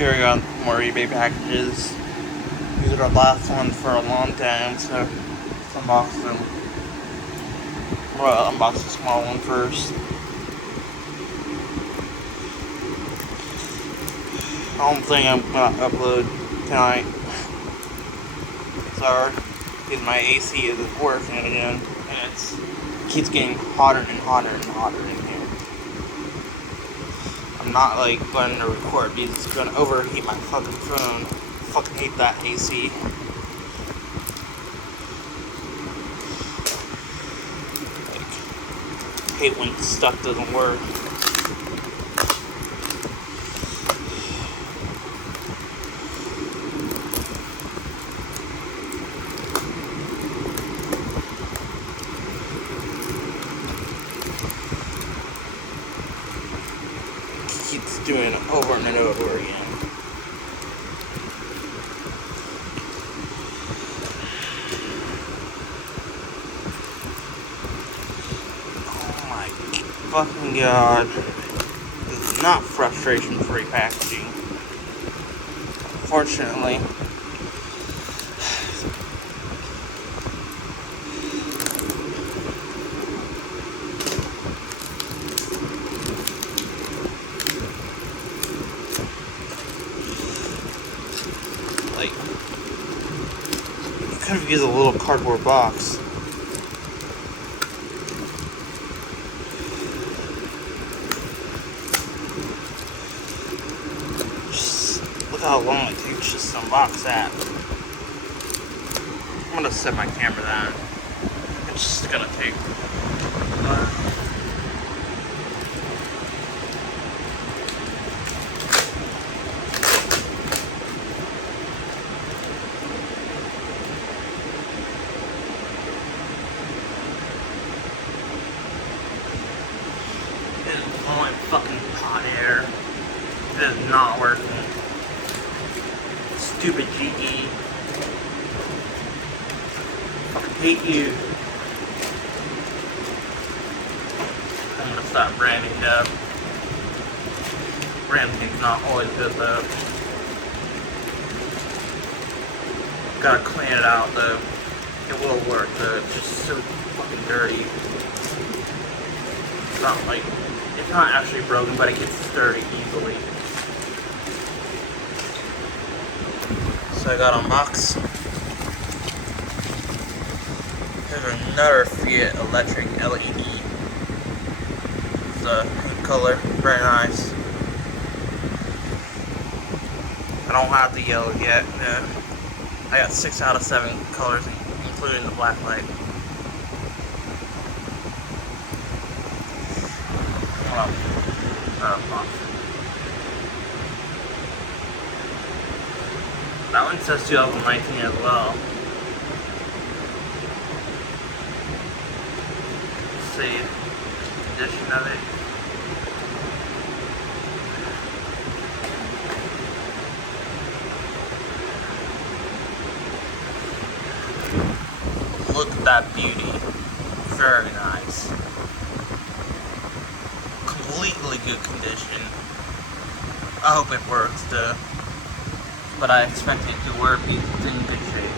Here we got more eBay packages. These are the last ones for a long time, so let's unbox them. We'll unbox the small one first. The only thing I'm gonna upload tonight is my AC isn't working again, and it keeps getting hotter and hotter and hotter in here. I'm not like going to record because it's going to overheat my fucking phone. I fucking hate that AC. Like, hate when stuff doesn't work. Keeps doing it over and over again. Oh my fucking god. This is not frustration-free packaging. Unfortunately. Like, you could have used a little cardboard box. Just look how long it takes just to unbox that. I'm gonna set my camera down. It's just gonna take. Blowing fucking hot air. It is not working. Stupid GE. Fucking hate you. I'm gonna stop branding it up. Branding's not always good though. Gotta clean it out though. It will work though. It's just so fucking dirty. It's not like, it's not actually broken, but it gets dirty easily. So I got a box. Here's another Fiat electric LED. It's a pink color, very nice. I don't have the yellow yet. No. I got 6 out of 7 colors, including the black light. That one says 2019 as well. Let's see the condition of it. Look at that beauty. Very nice. Completely good condition. I hope it works though. But I expect it to work because it's in good shape.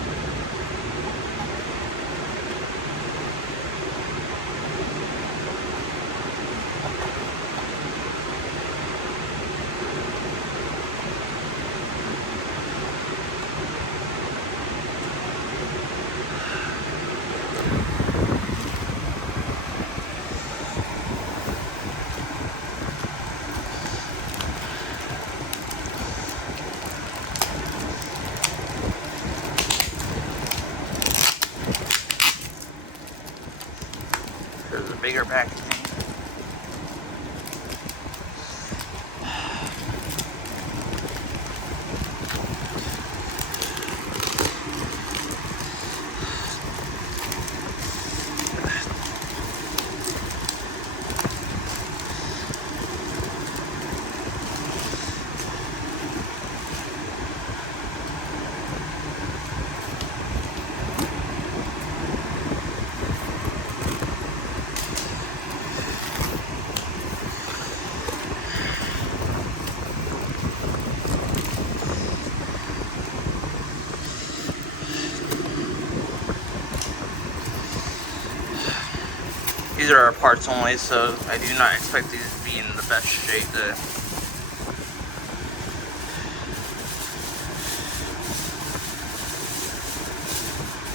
These are our parts only, so I do not expect these to be in the best shape.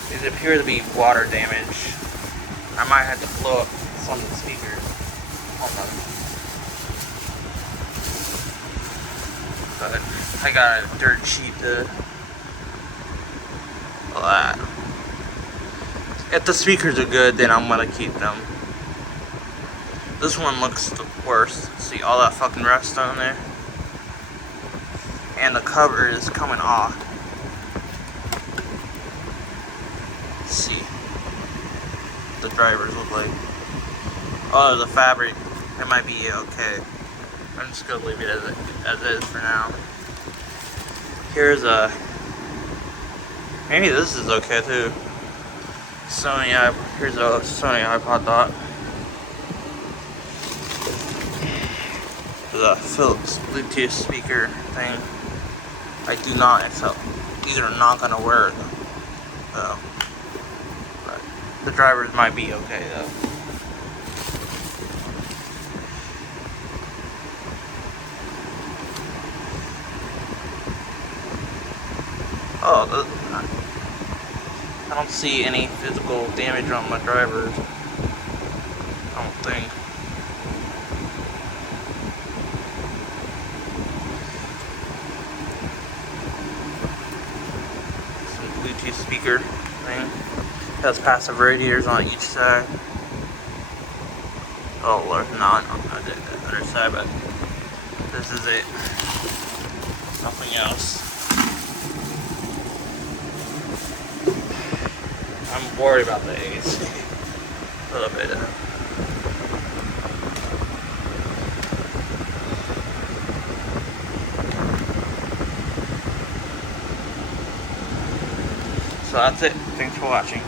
These appear to be water damage. I might have to blow up some of the speakers. Hold on. But I got a dirt sheet to that. If the speakers are good, then I'm gonna keep them. This one looks the worst. See all that fucking rust on there? And the cover is coming off. Let's see. The drivers look like. Oh, the fabric. It might be okay. I'm just gonna leave it as is for now. Here's a. Maybe this is okay too. Here's a Sony iPod dot. The Philips Bluetooth speaker thing. I do not accept. These are not gonna work. But the drivers might be okay though. Oh, I don't see any physical damage on my drivers. I don't think. Some Bluetooth speaker thing. Has passive radiators on each side. Oh Lord, no, not the other side, but this is it. Nothing else. I'm worried about the AC a little bit. So that's it. Thanks for watching.